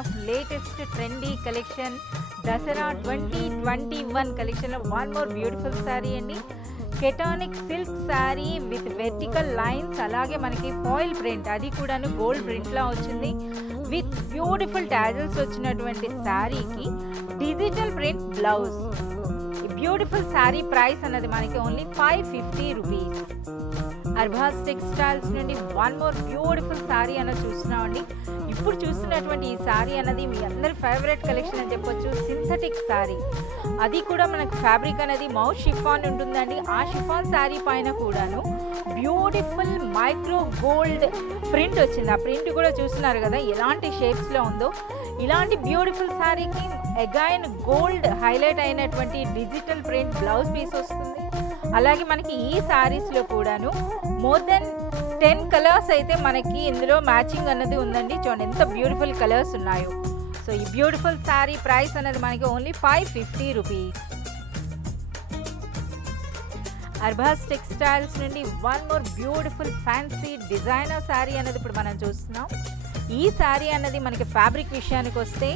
Of latest trendy collection Dasara 2021 కలెక్షన్లో one more beautiful saree అండి. కెటానిక్ silk saree with vertical lines, అలాగే మనకి ఫాయిల్ ప్రింట్, అది కూడాను గోల్డ్ ప్రింట్లో వచ్చింది. విత్ బ్యూటిఫుల్ టాజల్స్ వచ్చినటువంటి శారీకి డిజిటల్ ప్రింట్ బ్లౌజ్. ఈ బ్యూటిఫుల్ శారీ ప్రైస్ అన్నది మనకి ఓన్లీ 550 రూపీస్. అర్బాస్ టెక్స్టైల్స్ నుండి వన్ మోర్ బ్యూటిఫుల్ శారీ అన్నది చూస్తున్నామండి. ఇప్పుడు చూస్తున్నటువంటి ఈ శారీ అన్నది మీ అందరి ఫేవరెట్ కలెక్షన్ అని చెప్పొచ్చు. సింథటిక్ శారీ, అది కూడా మనకు ఫ్యాబ్రిక్ అనేది మౌత్ షిఫాన్ ఉంటుందండి. ఆ షిఫాన్ శారీ పైన కూడాను బ్యూటిఫుల్ మైక్రో గోల్డ్ ప్రింట్ వచ్చింది. ఆ ప్రింట్ కూడా చూస్తున్నారు కదా ఎలాంటి షేప్స్లో ఉందో. ఇలాంటి బ్యూటిఫుల్ శారీకి అగైన్ గోల్డ్ హైలైట్ అయినటువంటి డిజిటల్ ప్రింట్ బ్లౌజ్ పీస్ వస్తుంది. అలాగే మనకి ఈ శారీస్లో కూడాను మోర్ దెన్ 10 కలర్స్ అయితే మనకి ఇందులో మ్యాచింగ్ అన్నది ఉందండి. చూడండి ఎంత బ్యూటిఫుల్ కలర్స్ ఉన్నాయో. సో ఈ బ్యూటిఫుల్ శారీ ప్రైస్ అనేది మనకి ఓన్లీ 550 రూపీస్. అర్బాస్ టెక్స్టైల్స్ నుండి one more beautiful fancy designer sari అనేది ఇప్పుడు మనం చూస్తున్నాం. ఈ శారీ అన్నది మనకి ఫ్యాబ్రిక్ విషయానికి వస్తే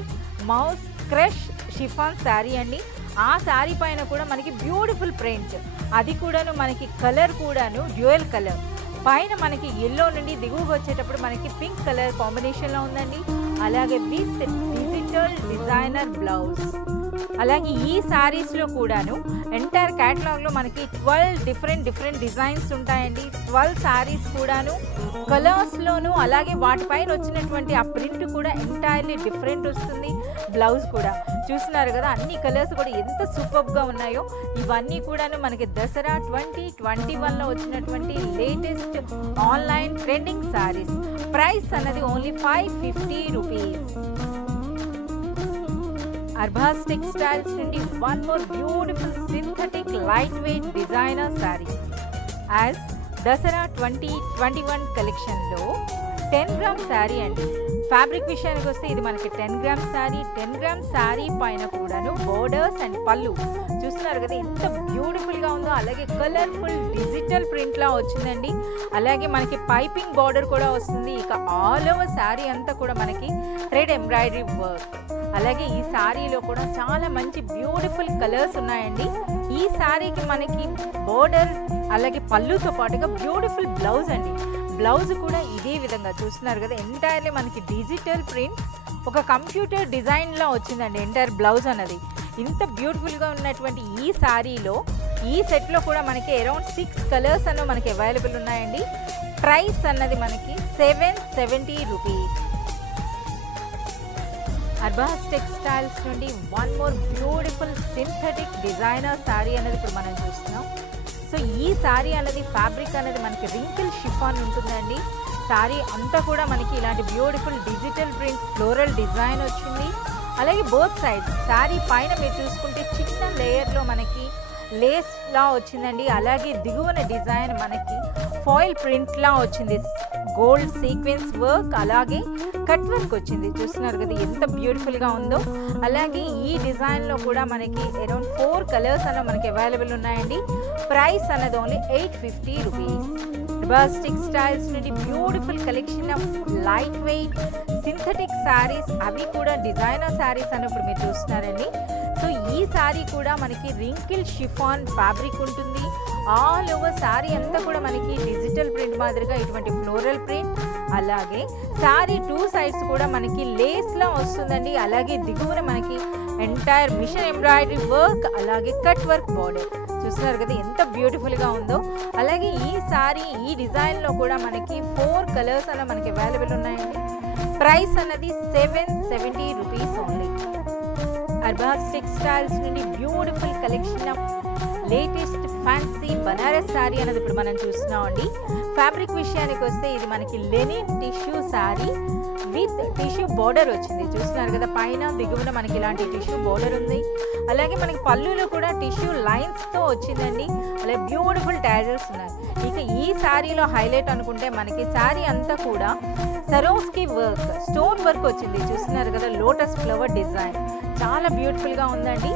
మౌస్ క్రష్ షిఫాన్ శారీ అండి. ఆ శారీ పైన కూడా మనకి బ్యూటిఫుల్ ప్రింట్, అది కూడాను మనకి కలర్ కూడాను డ్యూయల్ కలర్. పైన మనకి ఎల్లో నుండి దిగువకు వచ్చేటప్పుడు మనకి పింక్ కలర్ కాంబినేషన్లో ఉందండి. అలాగే విత్ డిజిటల్ డిజైనర్ బ్లౌజ్. అలాగే ఈ శారీస్లో కూడాను ఎంటైర్ క్యాటలాగ్లో మనకి 12 డిఫరెంట్ డిజైన్స్ ఉంటాయండి. 12 శారీస్ కూడాను కలర్స్లోను, అలాగే వాటిపైన వచ్చినటువంటి ఆ ప్రింట్ కూడా ఎంటైర్లీ డిఫరెంట్ వస్తుంది. బ్లౌజ్ కూడా చూస్తున్నారు కదా, అన్ని కలర్స్ కూడా ఎంత సూపర్గా ఉన్నాయో. ఇవన్నీ కూడాను మనకి దసరా 2021లో వచ్చినటువంటి latest online trending saris. Price అన్నది ఓన్లీ 550 రూపీస్. అర్బాస్ టెక్స్టైల్స్ నుండి one more beautiful synthetic light weight designer sari. As Dasara 2021 కలెక్షన్లో 10 గ్రామ్ శారీ అండి. ఫ్యాబ్రిక్ విషయానికి వస్తే ఇది మనకి 10 గ్రామ్ శారీ. 10 గ్రామ్ శారీ పైన కూడాను బోర్డర్స్ అండ్ పళ్ళు చూస్తున్నారు కదా ఎంత బ్యూటిఫుల్గా ఉందో. అలాగే కలర్ఫుల్ డిజిటల్ ప్రింట్లా వచ్చిందండి. అలాగే మనకి పైపింగ్ బార్డర్ కూడా వస్తుంది. ఇక ఆల్ ఓవర్ శారీ అంతా కూడా మనకి థ్రెడ్ ఎంబ్రాయిడరీ వర్క్. అలాగే ఈ శారీలో కూడా చాలా మంచి బ్యూటిఫుల్ కలర్స్ ఉన్నాయండి. ఈ శారీకి మనకి బోర్డర్ అలాగే పళ్ళుతో పాటుగా బ్యూటిఫుల్ బ్లౌజ్ అండి. బ్లౌజ్ కూడా ఇదే విధంగా చూస్తున్నారు కదా ఎంటైర్లీ మనకి డిజిటల్ ప్రింట్, ఒక కంప్యూటర్ డిజైన్లో వచ్చిందండి ఎంటైర్ బ్లౌజ్ అన్నది. ఇంత బ్యూటిఫుల్గా ఉన్నటువంటి ఈ శారీలో ఈ సెట్లో కూడా మనకి అరౌండ్ 6 కలర్స్ అన్నవి మనకి అవైలబుల్ ఉన్నాయండి. ప్రైస్ అన్నది మనకి 770 రూపీస్. అర్బాస్ టెక్స్టైల్స్ నుండి one more beautiful synthetic designer sari అనేది ఇప్పుడు మనం చూస్తున్నాం. సో ఈ శారీ అనేది ఫ్యాబ్రిక్ అనేది మనకి రింకిల్ షిఫాన్ ఉంటుందండి. శారీ అంతా కూడా మనకి ఇలాంటి beautiful digital print floral design వచ్చింది. అలాగే బోత్ సైడ్స్ శారీ పైన మీరు చూసుకుంటే చిన్న లేయర్లో మనకి లేస్లా వచ్చిందండి. అలాగే దిగువన డిజైన్ మనకి ఫాయిల్ ప్రింట్లా వచ్చింది. గోల్డ్ సీక్వెన్స్ వర్క్, అలాగే కట్ వర్క్ వచ్చింది. చూస్తున్నారు కదా ఎంత బ్యూటిఫుల్గా ఉందో. అలాగే ఈ డిజైన్లో కూడా మనకి అరౌండ్ 4 కలర్స్ అన్న మనకి అవైలబుల్ ఉన్నాయండి. ప్రైస్ అన్నది ఓన్లీ 850 రూపీస్. అర్బాస్ టెక్స్టైల్స్ నుండి beautiful collection of light weight synthetic saris, అవి కూడా డిజైనర్ శారీస్ అని ఇప్పుడు మీరు చూస్తున్నారండి. సో ఈ శారీ కూడా మనకి రింకిల్ షిఫాన్ ఫ్యాబ్రిక్ ఉంటుంది. ఆల్ ఓవర్ శారీ అంతా కూడా మనకి డిజిటల్ ప్రింట్ మాదిరిగా ఇటువంటి ఫ్లోరల్ ప్రింట్. అలాగే శారీ 2 సైడ్స్ కూడా మనకి లేస్లా వస్తుందండి. అలాగే దిగువన మనకి ఎంటైర్ మిషన్ ఎంబ్రాయిడరీ వర్క్, అలాగే కట్ వర్క్ బార్డర్. చూస్తున్నారు కదా ఎంత బ్యూటిఫుల్గా ఉందో. అలాగే ఈ శారీ ఈ డిజైన్లో కూడా మనకి 4 కలర్స్ అలా మనకి అవైలబుల్ ఉన్నాయండి. ప్రైస్ అన్నది 770 రూపీస్ ఓన్లీ. అర్బాస్ టెక్స్టైల్స్ నుండి beautiful collection of latus fancy Banaras sari అనేది ఇప్పుడు మనం చూస్తున్నామండి. ఫ్యాబ్రిక్ విషయానికి వస్తే ఇది మనకి linen tissue saree with tissue border వచ్చింది. చూస్తున్నారు కదా పైన దిగువన మనకి ఇలాంటి టిష్యూ బోర్డర్ ఉంది. అలాగే మనకి పళ్ళులో కూడా టిష్యూ లైన్స్తో వచ్చిందండి. అలాగే బ్యూటిఫుల్ టాజల్స్ ఉన్నాయి. ఇక ఈ శారీలో హైలైట్ అనుకుంటే మనకి శారీ అంతా కూడా సరోస్కి వర్క్, స్టోన్ వర్క్ వచ్చింది. చూస్తున్నారు కదా లోటస్ ఫ్లవర్ డిజైన్ చాలా బ్యూటిఫుల్గా ఉందండి.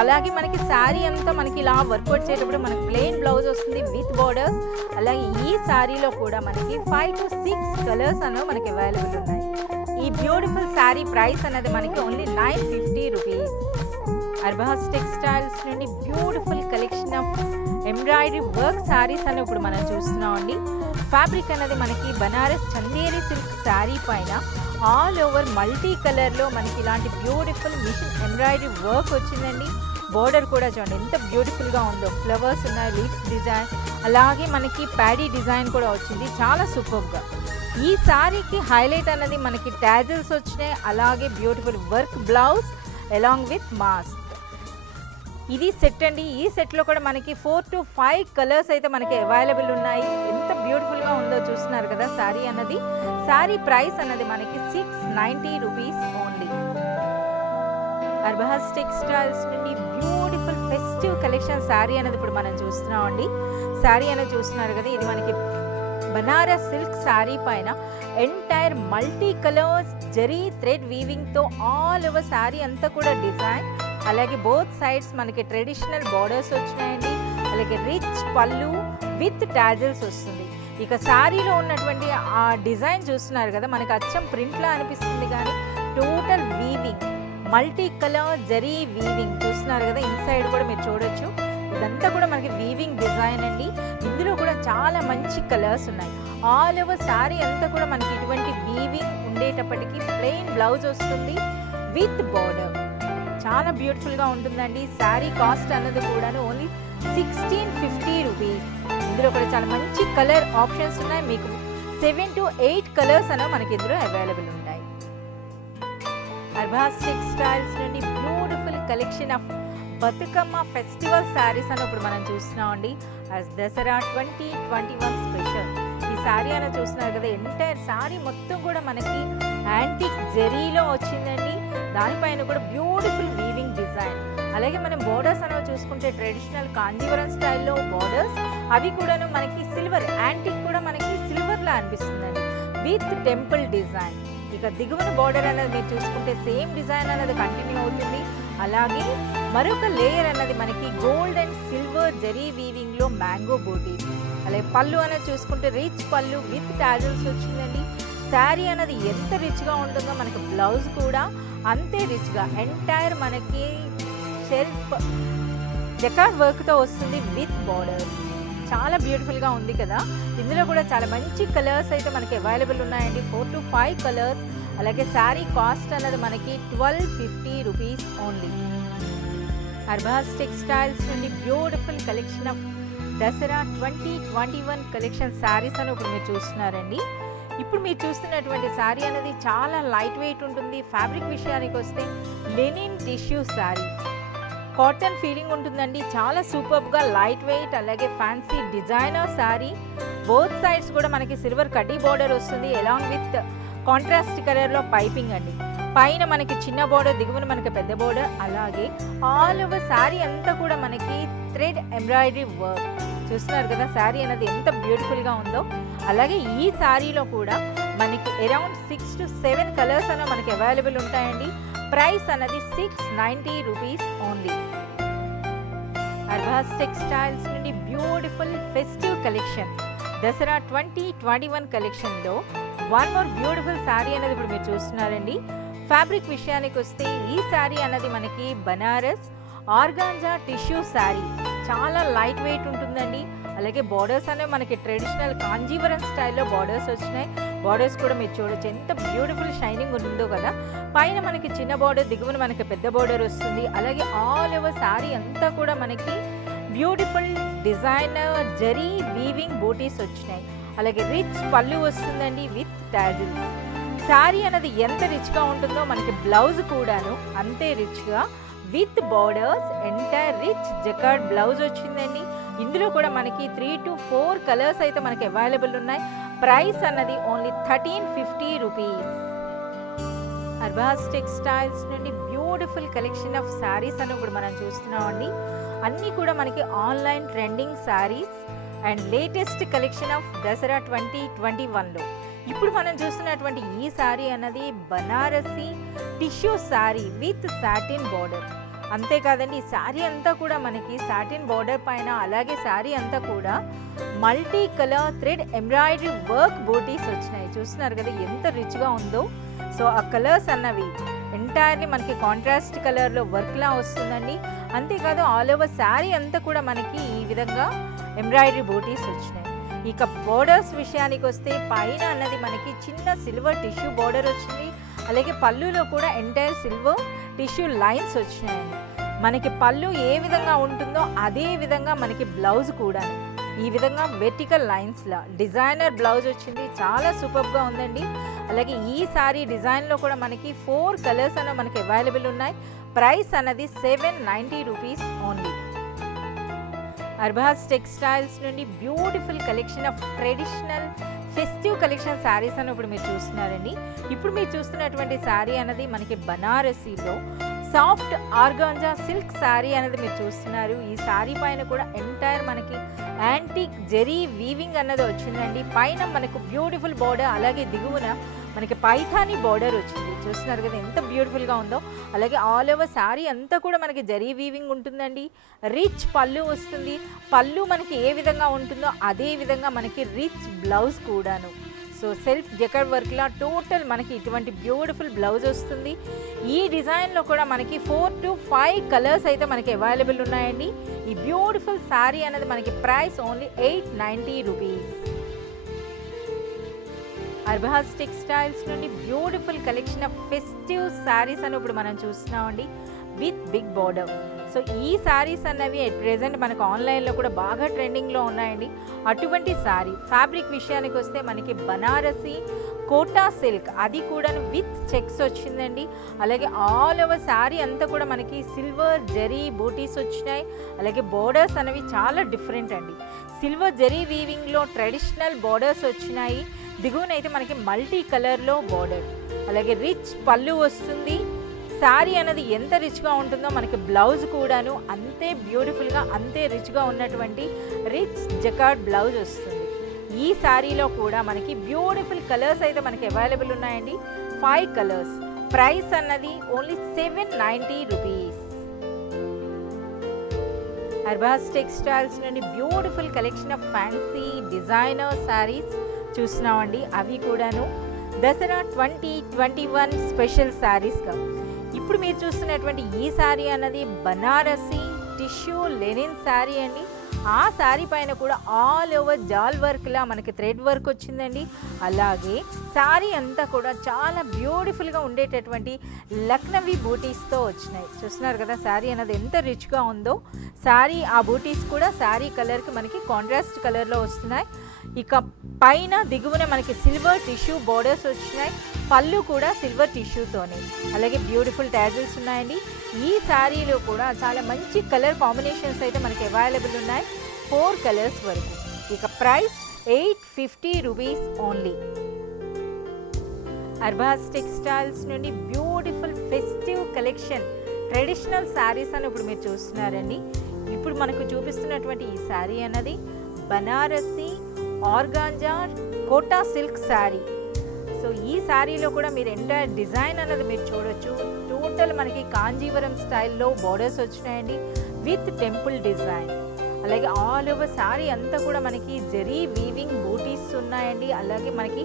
అలాగే మనకి శారీ అంతా మనకి ఇలా వర్క్ వచ్చేటప్పుడు మనకి ప్లెయిన్ బ్లౌజ్ వస్తుంది విత్ బోర్డర్స్. అలాగే ఈ శారీలో కూడా మనకి 5 to 6 కలర్స్ అనేవి మనకి అవైలబుల్ ఉన్నాయి. ఈ బ్యూటిఫుల్ శారీ ప్రైస్ అనేది మనకి ఓన్లీ 950 రూపీస్. అర్బాస్ టెక్స్టైల్స్ నుండి beautiful collection of embroidery work saris అని ఇప్పుడు మనం చూస్తున్నాం అండి. ఫ్యాబ్రిక్ అనేది మనకి బనారస్ చందేరి సిల్క్ శారీ పైన ఆల్ ఓవర్ మల్టీ కలర్లో మనకి ఇలాంటి బ్యూటిఫుల్ మిషన్ ఎంబ్రాయిడరీ వర్క్ వచ్చిందండి. బోర్డర్ కూడా చూడండి ఎంత బ్యూటిఫుల్గా ఉందో, ఫ్లవర్స్ ఉన్నాయి, లీఫ్స్ డిజైన్, అలాగే మనకి ప్యాడీ డిజైన్ కూడా వచ్చింది, చాలా సూపర్గా. ఈ శారీకి హైలైట్ అన్నది మనకి టాజిల్స్ వచ్చినాయి, అలాగే beautiful work blouse along with mask. ఇది సెట్ అండి. ఈ సెట్లో కూడా మనకి 4 to 5 కలర్స్ అయితే మనకి అవైలబుల్ ఉన్నాయి. ఎంత బ్యూటిఫుల్గా ఉందో చూస్తున్నారు కదా శారీ అన్నది. శారీ ప్రైస్ అన్నది మనకి 690 రూపీస్ ఓన్లీ. అర్బాస్ టెక్స్టైల్స్ నుండి బ్యూటిఫుల్ ఫెస్టివ్ కలెక్షన్ శారీ అనేది ఇప్పుడు మనం చూస్తున్నాం అండి. శారీ అనేది చూస్తున్నారు కదా, ఇది మనకి బనారస్ సిల్క్ శారీ పైన entire multi colours zari thread వీవింగ్తో ఆల్ ఓవర్ శారీ అంతా కూడా డిజైన్, అలాగే బోత్ సైడ్స్ మనకి ట్రెడిషనల్ బార్డర్స్ వచ్చినాయండి, అలాగే రిచ్ పళ్ళు విత్ టాజిల్స్ వస్తుంది. ఇక శారీలో ఉన్నటువంటి ఆ డిజైన్ చూస్తున్నారు కదా, మనకి అచ్చం ప్రింట్లా అనిపిస్తుంది కానీ total weaving, multi colour zari weaving చూస్తున్నారు కదా. ఇన్సైడ్ కూడా మీరు చూడొచ్చు, ఇదంతా కూడా మనకి వీవింగ్ డిజైన్ అండి. ఇందులో కూడా చాలా మంచి కలర్స్ ఉన్నాయి. ఆల్ ఓవర్ శారీ అంతా కూడా మనకి ఇటువంటి వీవింగ్ ఉండేటప్పటికి ప్లెయిన్ బ్లౌజ్ వస్తుంది విత్ బార్డర్, చాలా బ్యూటిఫుల్గా ఉంటుందండి. శారీ కాస్ట్ అన్నది కూడా ఓన్లీ 1650 రూపీస్. ఇందులో కూడా చాలా మంచి కలర్ ఆప్షన్స్ ఉన్నాయి, మీకు 7 to 8 కలర్స్ అనేవి మనకి ఇందులో అవైలబుల్ ఉంటాయి. అర్బాస్ టెక్స్టైల్స్ నుండి beautiful collection of Bathukamma festival saris అని ఇప్పుడు మనం చూస్తున్నాం అండి. దసరా 2021 స్పెషల్ ఈ శారీ అని చూస్తున్నారు కదా, ఎంటైర్ శారీ మొత్తం కూడా మనకి యాంటిక్ జెరీలో వచ్చిందండి. దానిపైన కూడా బ్యూటిఫుల్ వీవింగ్ డిజైన్, అలాగే మనం బోర్డర్స్ అనేవి చూసుకుంటే ట్రెడిషనల్ కాంజీవరం స్టైల్లో బోర్డర్స్, అవి కూడాను మనకి సిల్వర్ యాంటిక్ కూడా మనకి సిల్వర్లా అనిపిస్తుందండి విత్ టెంపుల్ డిజైన్. ఇక దిగువన బోర్డర్ అనేది మీరు చూసుకుంటే సేమ్ డిజైన్ అనేది కంటిన్యూ అవుతుంది. అలాగే మరొక లేయర్ అన్నది మనకి గోల్డ్ అండ్ సిల్వర్ జరీ వీవింగ్లో మ్యాంగో బూటీస్, అలాగే పళ్ళు అనేది చూసుకుంటే రిచ్ పళ్ళు విత్ టాజిల్స్ వచ్చిందండి. శారీ అనేది ఎంత రిచ్గా ఉంటుందో మనకి బ్లౌజ్ కూడా అంతే రిచ్గా ఎంటైర్ మనకి షెల్ఫ్ జకార్డ్ వర్క్తో వస్తుంది విత్ బార్డర్, చాలా బ్యూటిఫుల్గా ఉంది కదా. ఇందులో కూడా చాలా మంచి కలర్స్ అయితే మనకి అవైలబుల్ ఉన్నాయండి, 4 to 5 కలర్స్. అలాగే శారీ కాస్ట్ అన్నది మనకి 1250 రూపీస్ ఓన్లీ. అర్బాస్ టెక్స్టైల్స్ నుండి beautiful collection of Dasara 2021 collection saris అని ఇప్పుడు మీరు చూస్తున్నారండి. ఇప్పుడు మీరు చూస్తున్నటువంటి శారీ అనేది చాలా లైట్ వెయిట్ ఉంటుంది. ఫ్యాబ్రిక్ విషయానికి వస్తే linen tissue sari, cotton feeling ఉంటుందండి, చాలా సూపర్గా లైట్ వెయిట్, అలాగే fancy designer sari. Both sides కూడా మనకి సిల్వర్ కడ్డీ బార్డర్ వస్తుంది అలాంగ్ విత్ కాంట్రాస్ట్ కలర్లో పైపింగ్ అండి. పైన మనకి చిన్న బార్డర్, దిగువన మనకి పెద్ద బార్డర్, అలాగే ఆల్ ఓవర్ శారీ అంతా కూడా మనకి థ్రెడ్ ఎంబ్రాయిడరీ వర్క్ చూస్తున్నారు కదా. శారీ అనేది ఎంత బ్యూటిఫుల్గా ఉందో. అలాగే ఈ శారీలో కూడా మనకి అరౌండ్ 6 to 7 కలర్స్ అనేవి మనకి అవైలబుల్ ఉంటాయండి. ప్రైస్ అన్నది 690 రూపీస్ ఓన్లీ. అర్బాస్ టెక్స్టైల్స్ నుండి బ్యూటిఫుల్ ఫెస్టివ్ కలెక్షన్ దసరా 2021 కలెక్షన్లో వన్ మోర్ బ్యూటిఫుల్ శారీ అనేది ఇప్పుడు మీరు చూస్తున్నారండి. ఫ్యాబ్రిక్ విషయానికి వస్తే ఈ శారీ అన్నది మనకి బనారస్ ఆర్గాంజా టిష్యూ శారీ, చాలా లైట్ వెయిట్ ఉంటుందండి. అలాగే బార్డర్స్ అనేవి మనకి ట్రెడిషనల్ కాంజీవరం స్టైల్లో బార్డర్స్ వచ్చినాయి. బార్డర్స్ కూడా మీరు చూడొచ్చు ఎంత బ్యూటిఫుల్ షైనింగ్ ఉందో కదా. పైన మనకి చిన్న బార్డర్, దిగువన మనకి పెద్ద బార్డర్ వస్తుంది. అలాగే ఆల్ ఓవర్ శారీ అంతా కూడా మనకి బ్యూటిఫుల్ డిజైనర్ జరీ వీవింగ్ బూటీస్ వచ్చినాయి. అలాగే రిచ్ పళ్ళు వస్తుందండి విత్ టాజిల్స్. శారీ అనేది ఎంత రిచ్గా ఉంటుందో మనకి బ్లౌజ్ కూడాను అంతే రిచ్గా with borders entire rich jacquard blouse వచ్చిందండి. ఇందులో కూడా మనకి 3 to 4 కలర్స్ అయితే మనకి అవైలబుల్ ఉన్నాయి. ప్రైస్ అన్నది ఓన్లీ 1350 రూపీస్. అర్బాస్ టెక్స్టైల్స్ నుండి బ్యూటిఫుల్ కలెక్షన్ ఆఫ్ శారీస్ అని ఇప్పుడు మనం చూస్తున్నామండి. అన్నీ కూడా మనకి online trending sarees and latest collection of Dasara 2021లో ఇప్పుడు మనం చూస్తున్నటువంటి ఈ శారీ అన్నది Banarasi tissue saree with satin border. అంతేకాదండి, ఈ శారీ అంతా కూడా మనకి సాటిన్ బార్డర్ పైన, అలాగే శారీ అంతా కూడా multi colour thread embroidery work bootis వచ్చినాయి. చూస్తున్నారు కదా ఎంత రిచ్గా ఉందో. సో ఆ కలర్స్ అన్నవి ఎంటైర్లీ మనకి కాంట్రాస్ట్ కలర్లో వర్క్లా వస్తుందండి. అంతేకాదు ఆల్ ఓవర్ శారీ అంతా కూడా మనకి ఈ విధంగా ఎంబ్రాయిడరీ బూటీస్ వచ్చినాయి. ఇక బోర్డర్స్ విషయానికి వస్తే పైన అన్నది మనకి చిన్న సిల్వర్ టిష్యూ బోర్డర్ వచ్చింది. అలాగే పళ్ళులో కూడా ఎంటైర్ సిల్వర్ టిష్యూ లైన్స్ వచ్చినాయండి. మనకి పళ్ళు ఏ విధంగా ఉంటుందో అదే విధంగా మనకి బ్లౌజ్ కూడా ఈ విధంగా వెర్టికల్ లైన్స్లా డిజైనర్ బ్లౌజ్ వచ్చింది. చాలా సూపర్గా ఉందండి. అలాగే ఈ సారీ డిజైన్లో కూడా మనకి 4 కలర్స్ అన్న మనకి అవైలబుల్ ఉన్నాయి. ప్రైస్ అన్నది 790 రూపీస్ ఓన్లీ. అర్బాస్ టెక్స్టైల్స్ నుండి beautiful collection of traditional festive collection saris అని ఇప్పుడు మీరు చూస్తున్నారండి. ఇప్పుడు మీరు చూస్తున్నటువంటి శారీ అనేది మనకి బనారసీలో సాఫ్ట్ ఆర్గాంజా సిల్క్ శారీ అనేది మీరు చూస్తున్నారు. ఈ శారీ పైన కూడా ఎంటైర్ మనకి యాంటిక్ జెరీ వీవింగ్ అన్నది వచ్చిందండి. పైన మనకు బ్యూటిఫుల్ బోర్డర్, అలాగే దిగువన మనకి పైథానీ బోర్డర్ వచ్చింది. చూస్తున్నారు కదా ఎంత బ్యూటిఫుల్గా ఉందో. అలాగే ఆల్ ఓవర్ శారీ అంతా కూడా మనకి జరీ వీవింగ్ ఉంటుందండి. రిచ్ పళ్ళు వస్తుంది. పళ్ళు మనకి ఏ విధంగా ఉంటుందో అదే విధంగా మనకి రిచ్ బ్లౌజ్ కూడాను. సో సెల్ఫ్ జెకర్డ్ వర్క్లా టోటల్ మనకి ఇటువంటి బ్యూటిఫుల్ బ్లౌజ్ వస్తుంది. ఈ డిజైన్లో కూడా మనకి 4 to 5 కలర్స్ అయితే మనకి అవైలబుల్ ఉన్నాయండి. ఈ బ్యూటిఫుల్ శారీ అనేది మనకి price only 890 rupees. Arbas textiles నుండి beautiful collection of festive sarees అని ఇప్పుడు మనం చూస్తున్నామండి విత్ బిగ్ బార్డర్. సో ఈ శారీస్ అన్నవి అట్ ప్రెజెంట్ మనకు ఆన్లైన్లో కూడా బాగా ట్రెండింగ్లో ఉన్నాయండి. అటువంటి శారీ ఫ్యాబ్రిక్ విషయానికి వస్తే మనకి బనారసి కోటా సిల్క్, అది కూడా విత్ చెక్స్ వచ్చిందండి. అలాగే ఆల్ ఓవర్ శారీ అంతా కూడా మనకి సిల్వర్ జరీ బూటీస్ వచ్చినాయి. అలాగే బోర్డర్స్ అనేవి చాలా డిఫరెంట్ అండి. సిల్వర్ జరీ వీవింగ్లో ట్రెడిషనల్ బోర్డర్స్ వచ్చినాయి. దిగువనైతే మనకి మల్టీ కలర్లో బోర్డర్, అలాగే రిచ్ పళ్ళు వస్తుంది. శారీ అనేది ఎంత రిచ్గా ఉంటుందో మనకి బ్లౌజ్ కూడాను అంతే బ్యూటిఫుల్గా అంతే రిచ్గా ఉన్నటువంటి రిచ్ జకార్డ్ బ్లౌజ్ వస్తుంది. ఈ శారీలో కూడా మనకి బ్యూటిఫుల్ కలర్స్ అయితే మనకి అవైలబుల్ ఉన్నాయండి. 5 కలర్స్. ప్రైస్ అన్నది ఓన్లీ 790 రూపీస్. అర్బాస్ టెక్స్టైల్స్ నుండి beautiful collection of fancy designer saris చూస్తున్నామండి. అవి కూడాను దసరా 2021 స్పెషల్ శారీస్గా. ఇప్పుడు మీరు చూస్తున్నటువంటి ఈ శారీ అన్నది బనారసి టిష్యూ లెనిన్ శారీ అండి. ఆ శారీ పైన కూడా ఆల్ ఓవర్ జాల్ వర్క్లా మనకి థ్రెడ్ వర్క్ వచ్చిందండి. అలాగే శారీ అంతా కూడా చాలా బ్యూటిఫుల్గా ఉండేటటువంటి లక్నవీ బూటీస్తో వచ్చినాయి. చూస్తున్నారు కదా శారీ అన్నది ఎంత రిచ్గా ఉందో. శారీ ఆ బూటీస్ కూడా శారీ కలర్కి మనకి కాంట్రాస్ట్ కలర్లో వస్తున్నాయి. ఇక పైన దిగువన మనకి సిల్వర్ టిష్యూ బోర్డర్స్ వచ్చినాయి. పళ్ళు కూడా సిల్వర్ టిష్యూతోనే. అలాగే బ్యూటిఫుల్ ట్యాజిల్స్ ఉన్నాయండి. ఈ శారీలో కూడా చాలా మంచి కలర్ కాంబినేషన్స్ అయితే మనకి అవైలబుల్ ఉన్నాయి. 4 కలర్స్ వరకు. ఇక price 850 rupees only. Arbas textiles నుండి beautiful festive collection traditional sarees అని ఇప్పుడు మీరు చూస్తున్నారండి. ఇప్పుడు మనకు చూపిస్తున్నటువంటి ఈ శారీ అన్నది Banarasi organza Kota silk sari. So ఈ శారీలో కూడా మీరు ఎంటైర్ డిజైన్ అన్నది మీరు చూడొచ్చు. టోటల్ మనకి కాంజీవరం స్టైల్లో బోర్డర్స్ వచ్చినాయండి విత్ టెంపుల్ డిజైన్. అలాగే ఆల్ ఓవర్ శారీ అంతా కూడా మనకి జరీ వీవింగ్ బూటీస్ ఉన్నాయండి. అలాగే మనకి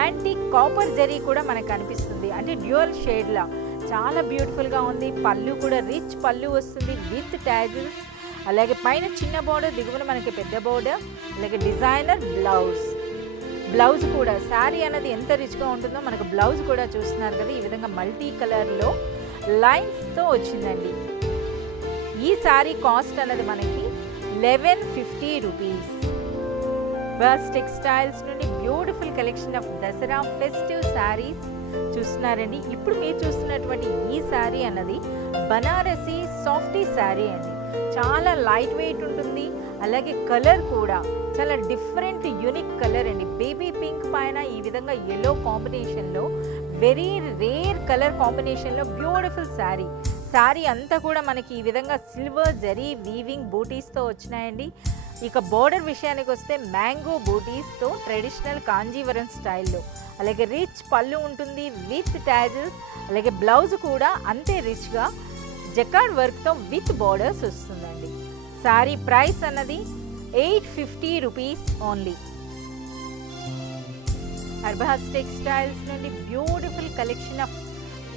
యాంటిక్ కాపర్ జరీ కూడా మనకు కనిపిస్తుంది, అంటే డ్యూయల్ షేడ్లా చాలా బ్యూటిఫుల్గా ఉంది. పళ్ళు కూడా రిచ్ పళ్ళు వస్తుంది విత్ ట్యాజిల్స్. అలాగే పైన చిన్న బోర్డర్, దిగువన మనకి పెద్ద బోర్డర్. అలాగే డిజైనర్ బ్లౌజ్ కూడా శారీ అనేది ఎంత రిచ్గా ఉంటుందో మనకు బ్లౌజ్ కూడా చూస్తున్నారు కదా. ఈ విధంగా మల్టీ కలర్లో లైన్స్తో వచ్చిందండి. ఈ శారీ కాస్ట్ అనేది మనకి 1150 రూపీస్. బస్ టెక్స్టైల్స్ నుండి beautiful collection of Dasara festive saris చూస్తున్నారండి. ఇప్పుడు మీరు చూస్తున్నటువంటి ఈ శారీ అన్నది బనారసి సాఫ్టీ శారీ అండి. చాలా లైట్ వెయిట్ ఉంటుంది. అలాగే కలర్ కూడా చాలా డిఫరెంట్ యూనిక్ కలర్ అండి. బేబీ పింక్ పైన ఈ విధంగా ఎల్లో కాంబినేషన్లో వెరీ రేర్ కలర్ కాంబినేషన్లో బ్యూటిఫుల్ శారీ అంతా కూడా మనకి ఈ విధంగా సిల్వర్ జరీ వీవింగ్ బూటీస్తో వచ్చినాయండి. ఇక బోర్డర్ విషయానికి వస్తే మ్యాంగో బూటీస్తో ట్రెడిషనల్ కాంజీవరం స్టైల్లో. అలాగే రిచ్ పళ్ళు ఉంటుంది విత్ ట్యాజిల్స్. అలాగే బ్లౌజ్ కూడా అంతే రిచ్గా జకార్డ్ వర్క్తో విత్ బోర్డర్స్ వస్తుందండి. శారీ ప్రైస్ అన్నది 850 రూపీస్ ఓన్లీ. అర్బాస్ టెక్స్టైల్స్ నుండి beautiful collection of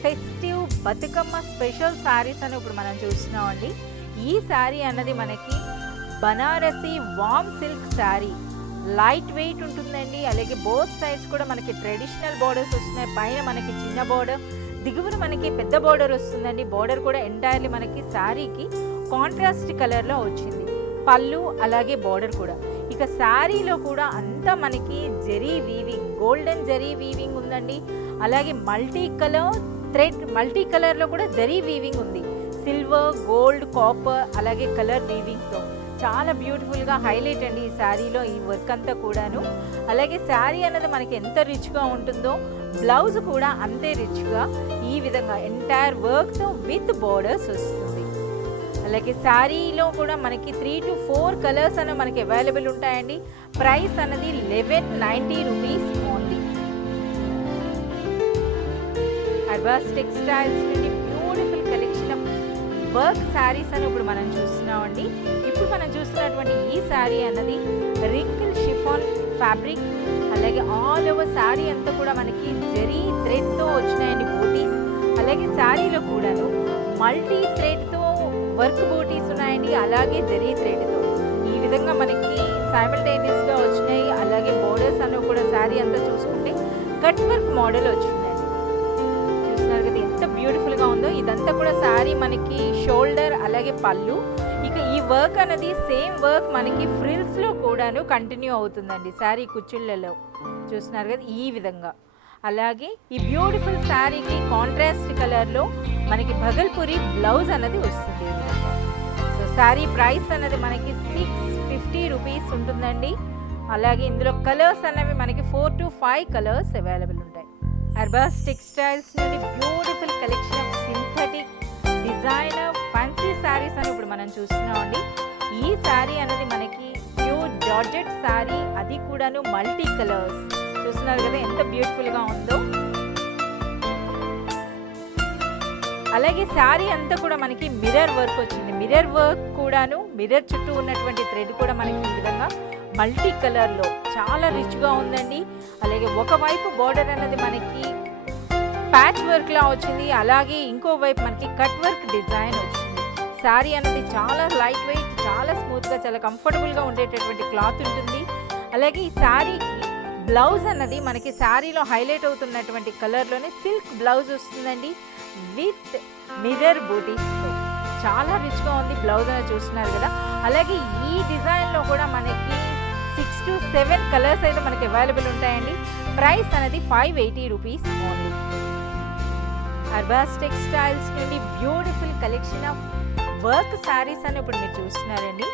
festive Bathukamma special saris అని ఇప్పుడు మనం చూస్తున్నామండి. ఈ శారీ అన్నది మనకి బనారసి వామ్ సిల్క్ శారీ, లైట్ వెయిట్ ఉంటుందండి. అలాగే బోత్ సైడ్స్ కూడా మనకి ట్రెడిషనల్ బోర్డర్స్ వస్తున్నాయి. పైన మనకి చిన్న బోర్డర్, దిగువన మనకి పెద్ద బోర్డర్ వస్తుందండి. బోర్డర్ కూడా ఎంటైర్లీ మనకి శారీకి కాంట్రాస్ట్ కలర్లో వచ్చింది. పళ్ళు అలాగే బోర్డర్ కూడా. ఇక శారీలో కూడా అంతా మనకి zari weaving, golden zari weaving ఉందండి. అలాగే మల్టీ కలర్లో కూడా జరీ వీవింగ్ ఉంది. సిల్వర్, గోల్డ్, కాపర్ అలాగే కలర్ వీవింగ్తో చాలా బ్యూటిఫుల్గా హైలైట్ అండి ఈ శారీలో ఈ వర్క్ అంతా కూడాను. అలాగే శారీ అన్నది మనకి ఎంత రిచ్గా ఉంటుందో బ్లౌజ్ కూడా అంతే రిచ్గా ఈ విధంగా ఎంటైర్ వర్క్తో విత్ బోర్డర్స్ వస్తుంది. అలాగే శారీలో కూడా మనకి 3 to 4 కలర్స్ అనేవి మనకి అవైలబుల్ ఉంటాయండి. ప్రైస్ అన్నది 1190 రూపీస్ ఓన్లీ. అర్బాస్ టెక్స్టైల్స్ నుండి beautiful collection of work saris అని ఇప్పుడు మనం చూస్తున్నామండి. ఇప్పుడు మనం చూస్తున్నటువంటి ఈ శారీ అన్నది రింకిల్ షిఫాన్ ఫ్యాబ్రిక్. అలాగే ఆల్ ఓవర్ శారీ అంతా కూడా మనకి జరీ థ్రెడ్తో వచ్చినాయండి బూటీస్. అలాగే శారీలో కూడాను మల్టీ థ్రెడ్తో వర్క్ బూటీస్ ఉన్నాయండి. అలాగే జరీ థ్రెడ్తో ఈ విధంగా మనకి సైమల్టేనియస్గా వచ్చినాయి. అలాగే బోర్డర్స్ అనేవి కూడా శారీ అంతా చూసుకుంటే కట్ వర్క్ మోడల్ వచ్చిందండి. చూస్తున్నారు కదా ఎంత బ్యూటిఫుల్గా ఉందో. ఇదంతా కూడా శారీ మనకి షోల్డర్ అలాగే పళ్ళు. ఇక ఈ వర్క్ అనేది సేమ్ వర్క్ మనకి ఫ్రిల్స్లో కూడాను కంటిన్యూ అవుతుందండి శారీ కుచ్చుళ్ళలో. చూస్తున్నారు కదా ఈ విధంగా. అలాగే ఈ బ్యూటిఫుల్ శారీకి కాంట్రాస్ట్ కలర్లో మనకి భగల్పూరి బ్లౌజ్ అన్నది వస్తుంది ఈ విధంగా. సో శారీ ప్రైస్ అన్నది మనకి 650 రూపీస్ ఉంటుందండి. అలాగే ఇందులో కలర్స్ అనేవి మనకి 4 to 5 కలర్స్ అవైలబుల్ ఉంటాయి. అర్బాస్ టెక్స్టైల్స్ నుండి beautiful collection of synthetic designer fancy saris అని ఇప్పుడు మనం చూస్తున్నామండి. ఈ శారీ అనేది మనకి ప్యూర్ జార్జెట్ శారీ, అది కూడాను మల్టీ కలర్స్. చూస్తున్నారు కదా ఎంత బ్యూటిఫుల్గా ఉందో. అలాగే శారీ అంతా కూడా మనకి మిర్రర్ వర్క్ వచ్చింది. మిర్రర్ వర్క్ కూడాను మిర్రర్ చుట్టూ ఉన్నటువంటి థ్రెడ్ కూడా మనకి ఈ విధంగా మల్టీ కలర్లో చాలా రిచ్గా ఉందండి. అలాగే ఒకవైపు బోర్డర్ అనేది మనకి ప్యాచ్ వర్క్లా వచ్చింది. అలాగే ఇంకోవైపు మనకి కట్ వర్క్ డిజైన్ వచ్చింది. శారీ అనేది చాలా లైట్ వెయిట్, చాలా స్మూత్గా, చాలా కంఫర్టబుల్గా ఉండేటటువంటి క్లాత్ ఉంటుంది. అలాగే ఈ శారీకి బ్లౌజ్ అన్నది మనకి శారీలో హైలైట్ అవుతున్నటువంటి కలర్లోనే సిల్క్ బ్లౌజ్ వస్తుందండి విత్ మిర్రర్ బూటీస్తో. చాలా రిచ్గా ఉంది బ్లౌజ్ అనేది చూస్తున్నారు కదా. అలాగే ఈ డిజైన్లో కూడా మనకి 6 to 7 కలర్స్ అయితే మనకి అవైలబుల్ ఉంటాయండి. ప్రైస్ అనేది 580 రూపీస్ ఓన్లీ. అర్బాస్ టెక్స్టైల్స్ నుండి beautiful collection of work saris అని ఇప్పుడు మీరు చూస్తున్నారండి.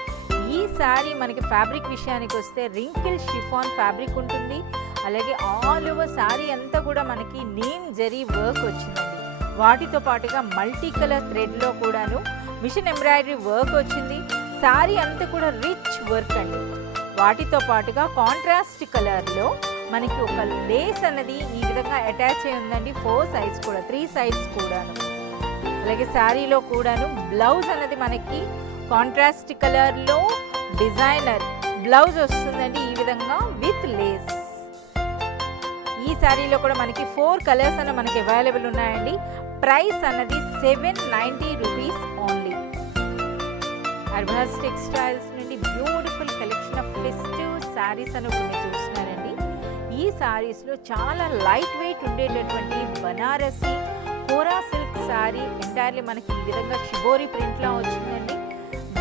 ఈ శారీ మనకి ఫ్యాబ్రిక్ విషయానికి వస్తే రింకిల్ షిఫాన్ ఫ్యాబ్రిక్ ఉంటుంది. అలాగే ఆల్ ఓవర్ శారీ అంతా కూడా మనకి నీమ్ జరీ వర్క్ వచ్చిందండి. వాటితో పాటుగా మల్టీ కలర్ థ్రెడ్లో కూడాను మిషన్ ఎంబ్రాయిడరీ వర్క్ వచ్చింది. శారీ అంతా కూడా రిచ్ వర్క్ అండి. వాటితో పాటుగా కాంట్రాస్ట్ కలర్లో మనకి ఒక లేస్ అనేది ఈ విధంగా అటాచ్ అయి ఉందండి. 4 సైడ్స్ కూడా, 3 సైడ్స్ కూడాను. అలాగే శారీలో కూడాను బ్లౌజ్ అనేది మనకి కాంట్రాస్ట్ కలర్లో డిజైనర్ బ్లౌజ్ వస్తుందండి ఈ విధంగా విత్ లేస్. ఈ శారీలో కూడా మనకి 4 కలర్స్ అన్న మనకి అవైలబుల్ ఉన్నాయండి. ప్రైస్ అన్నది 790 రూపీస్ ఓన్లీ. అర్బాస్ టెక్స్టైల్స్ నుండి beautiful collection of festive sarees అని మీరు చూస్తున్నారండి. ఈ శారీస్లో చాలా లైట్ వెయిట్ ఉండేటటువంటి బనారసి కోరా సిల్క్ శారీ ఎంటైర్లీ మనకి ఈ విధంగా షిబోరి ప్రింట్లో వచ్చిందండి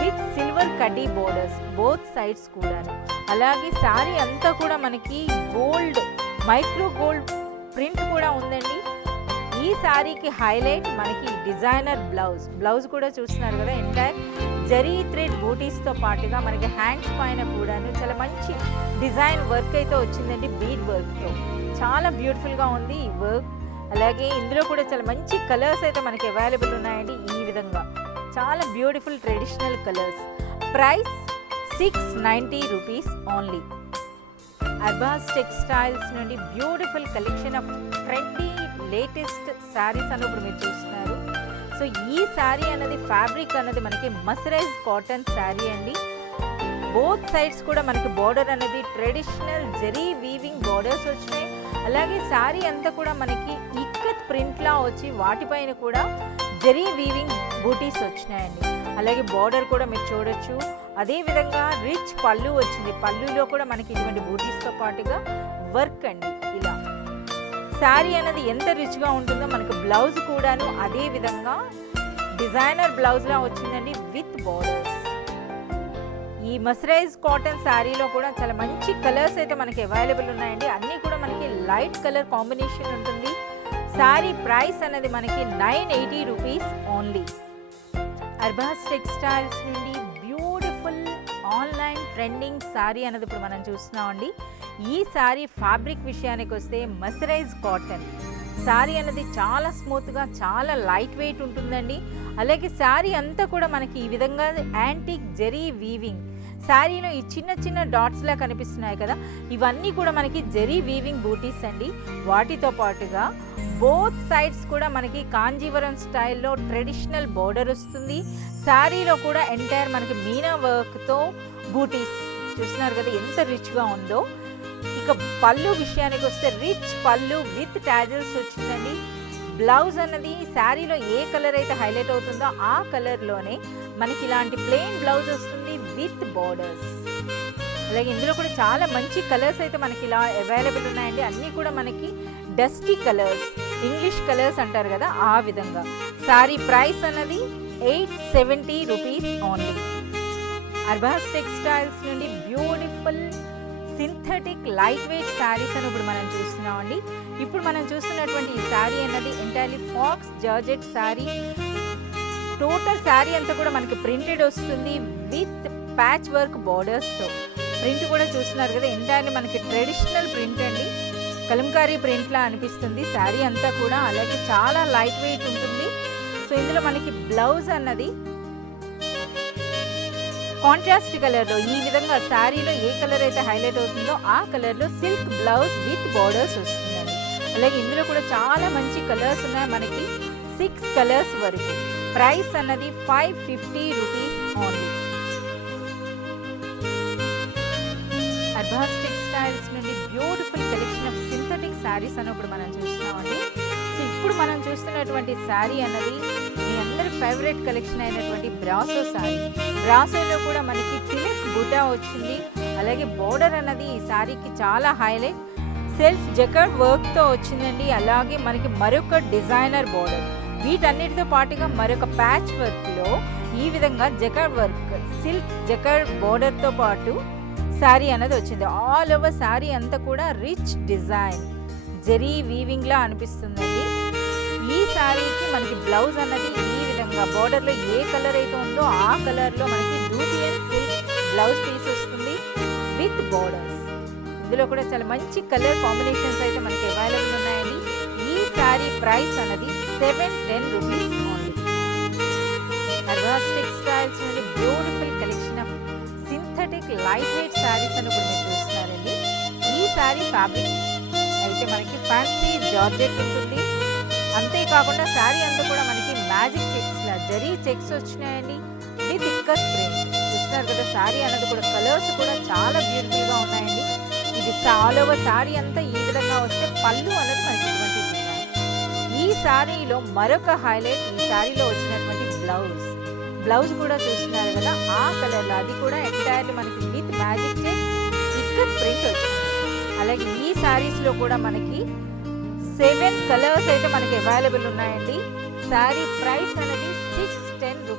విత్ సిల్వర్ కడ్డీ బోర్డర్స్ బోత్ సైడ్స్ కూడాను. అలాగే శారీ అంతా కూడా మనకి గోల్డ్, మైక్రో గోల్డ్ ప్రింట్ కూడా ఉందండి. ఈ శారీకి హైలైట్ మనకి డిజైనర్ బ్లౌజ్ కూడా చూస్తున్నారు కదా. ఎంటైర్ జరీ థ్రెడ్ బూటీస్తో పాటుగా మనకి హ్యాండ్స్ పైన కూడాను చాలా మంచి డిజైన్ వర్క్ అయితే వచ్చిందండి బీడ్ వర్క్తో. చాలా బ్యూటిఫుల్గా ఉంది ఈ వర్క్. అలాగే ఇందులో కూడా చాలా మంచి కలర్స్ అయితే మనకి అవైలబుల్ ఉన్నాయండి. ఈ విధంగా చాలా beautiful traditional colours. Price 690 rupees only. Arbas textiles నుండి beautiful collection of trendy latest sarees అని ఇప్పుడు మీరు చూస్తున్నారు. సో ఈ శారీ అనేది ఫ్యాబ్రిక్ అనేది మనకి మసరైజ్ కాటన్ శారీ అండి. బోత్ సైడ్స్ కూడా మనకి బోర్డర్ అనేది ట్రెడిషనల్ జరీ వీవింగ్ బోర్డర్స్ వచ్చినాయి. అలాగే శారీ అంతా కూడా మనకి ఇక్కత్ ప్రింట్లా వచ్చి వాటిపైన కూడా జరీ వీవింగ్ బూటీస్ వచ్చినాయండి. అలాగే బోర్డర్ కూడా మీరు చూడొచ్చు. అదేవిధంగా రిచ్ పళ్ళు వచ్చింది. పళ్ళులో కూడా మనకి ఇటువంటి బూటీస్తో పాటుగా వర్క్ అండి. ఇలా శారీ అనేది ఎంత రిచ్గా ఉంటుందో మనకు బ్లౌజ్ కూడాను అదే విధంగా డిజైనర్ బ్లౌజ్లా వచ్చిందండి విత్ బోర్డర్స్. ఈ మసరైజ్ కాటన్ శారీలో కూడా చాలా మంచి కలర్స్ అయితే మనకి అవైలబుల్ ఉన్నాయండి. అన్నీ కూడా మనకి లైట్ కలర్ కాంబినేషన్ ఉంటుంది. శారీ ప్రైస్ అనేది మనకి 980 రూపీస్ ఓన్లీ. అర్బాస్ టెక్స్టైల్స్ నుండి బ్యూటిఫుల్ ఆన్లైన్ ట్రెండింగ్ శారీ అనేది ఇప్పుడు మనం చూస్తున్నామండి. ఈ శారీ ఫ్యాబ్రిక్ విషయానికి వస్తే మసరైజ్ కాటన్ శారీ అనేది చాలా స్మూత్గా చాలా లైట్ వెయిట్ ఉంటుందండి. అలాగే శారీ అంతా కూడా మనకి ఈ విధంగా యాంటిక్ జరీ వీవింగ్ శారీలో ఈ చిన్న చిన్న డాట్స్లా కనిపిస్తున్నాయి కదా, ఇవన్నీ కూడా మనకి జరీ వీవింగ్ బూటీస్ అండి. వాటితో పాటుగా బోత్ సైడ్స్ కూడా మనకి కాంజీవరం స్టైల్లో ట్రెడిషనల్ బోర్డర్ వస్తుంది. శారీలో కూడా ఎంటైర్ మనకి మీనా వర్క్తో బూటీస్ చూస్తున్నారు కదా ఎంత రిచ్గా ఉందో. ఇక పళ్ళు విషయానికి వస్తే రిచ్ పళ్ళు విత్ టాజిల్స్ వచ్చిందండి. బ్లౌజ్ అన్నది శారీలో ఏ కలర్ అయితే హైలైట్ అవుతుందో ఆ కలర్లోనే మనకి ఇలాంటి ప్లెయిన్ బ్లౌజ్ వస్తుంది విత్ బోర్డర్స్. అలాగే ఇందులో కూడా చాలా మంచి కలర్స్ అయితే మనకి ఇలా అవైలబుల్ ఉన్నాయండి. అన్నీ కూడా మనకి డస్టీ కలర్స్, ఇంగ్లీష్ కలర్స్ అంటారు కదా ఆ విధంగా. శారీ ప్రైస్ అన్నది 870 రూపీస్ ఓన్లీ. అర్బాస్ టెక్స్టైల్స్ నుండి beautiful synthetic light weight saris అని ఇప్పుడు మనం చూస్తున్నామండి. ఇప్పుడు మనం చూస్తున్నటువంటి ఈ శారీ అన్నది entirely faux georgette sari. Total sari అంతా కూడా మనకి ప్రింటెడ్ వస్తుంది విత్ ప్యాచ్ వర్క్ బోర్డర్స్తో. ప్రింట్ కూడా చూస్తున్నారు కదా ఎంటైర్లీ మనకి ట్రెడిషనల్ ప్రింట్ అండి. కలంకారీ ప్రింట్లా అనిపిస్తుంది శారీ అంతా కూడా. అలాగే చాలా లైట్ వెయిట్ ఉంటుంది. సో ఇందులో మనకి బ్లౌజ్ అన్నది కాంట్రాస్ట్ కలర్లో ఈ విధంగా శారీలో ఏ కలర్ అయితే హైలైట్ అవుతుందో ఆ కలర్లో సిల్క్ బ్లౌజ్ విత్ బోర్డర్స్ వస్తుందండి. అలాగే ఇందులో కూడా చాలా మంచి కలర్స్ ఉన్నాయి మనకి 6 కలర్స్ వరకు. ప్రైస్ అన్నది 550 రూపీస్ ఓన్లీ. అర్బాస్ టెక్స్టైల్స్ నుండి beautiful collection of synthetic saris అని ఇప్పుడు మనం చూస్తున్నామండి. సో ఇప్పుడు మనం చూస్తున్నటువంటి శారీ అన్నది మీ అందరి ఫేవరెట్ కలెక్షన్ అయినటువంటి బ్రాసో శారీ. బ్రాసోలో కూడా మనకి తిలక్ బుటా వచ్చింది. అలాగే బోర్డర్ అన్నది ఈ శారీకి చాలా హైలైట్. సెల్ఫ్ జకర్డ్ వర్క్తో వచ్చిందండి. అలాగే మనకి మరొక డిజైనర్ బోర్డర్. వీటన్నిటితో పాటుగా మరొక ప్యాచ్ వర్క్లో ఈ విధంగా జకర్డ్ వర్క్ సిల్క్ జకర్డ్ బోర్డర్తో పాటు శారీ అన్నది వచ్చింది. ఆల్ ఓవర్ శారీ అంతా కూడా రిచ్ డిజైన్ జరీ వీవింగ్లా అనిపిస్తుందండి. ఈ శారీకి మనకి బ్లౌజ్ అన్నది ఈ విధంగా బోర్డర్లో ఏ కలర్ అయితే ఉందో ఆ కలర్లో మనకి డూపియన్ సిల్క్ బ్లౌజ్ పీస్ వస్తుంది విత్ బోర్డర్స్. ఇందులో కూడా చాలా మంచి కలర్ కాంబినేషన్స్ అయితే మనకి అవైలబుల్ ఉన్నాయండి. ఈ శారీ ప్రైస్ అన్నది 710 రూపీస్ ఓన్లీ. అర్బాస్ టెక్స్టైల్స్ నుండి beautiful collection of synthetic light weight saris అని ఇప్పుడు మీరు చూస్తున్నారండి. ఈ శారీ ఫ్యాబ్రిక్ అయితే మనకి ఫ్యాన్సీ జార్జెట్ ఉంటుంది. అంతేకాకుండా శారీ అంతా కూడా మనకి మ్యాజిక్ చెక్స్లా జరీ చెక్స్ వచ్చినాయండి విత్ ఇక్కత్ ప్రింట్. చూస్తున్నారు కదా శారీ అన్నది కూడా కలర్స్ కూడా చాలా బ్యూటిఫుల్గా ఉన్నాయండి. ఇది ఆల్ ఓవర్ శారీ అంతా ఈ విధంగా వస్తే పళ్ళు అనేది మనకి ఇటువంటి డిజైన్. ఈ శారీలో మరొక హైలైట్ ఈ శారీలో వచ్చినటువంటి బ్లౌజ్ కూడా చూస్తున్నారు కదా ఆ కలర్లో. అది కూడా ఎంటైర్లీ మనకి with magic checks ikat print వచ్చింది. అలాగే ఈ శారీస్లో కూడా మనకి 7 కలర్స్ అయితే మనకి అవైలబుల్ ఉన్నాయండి. శారీ ప్రైస్ అనేది 610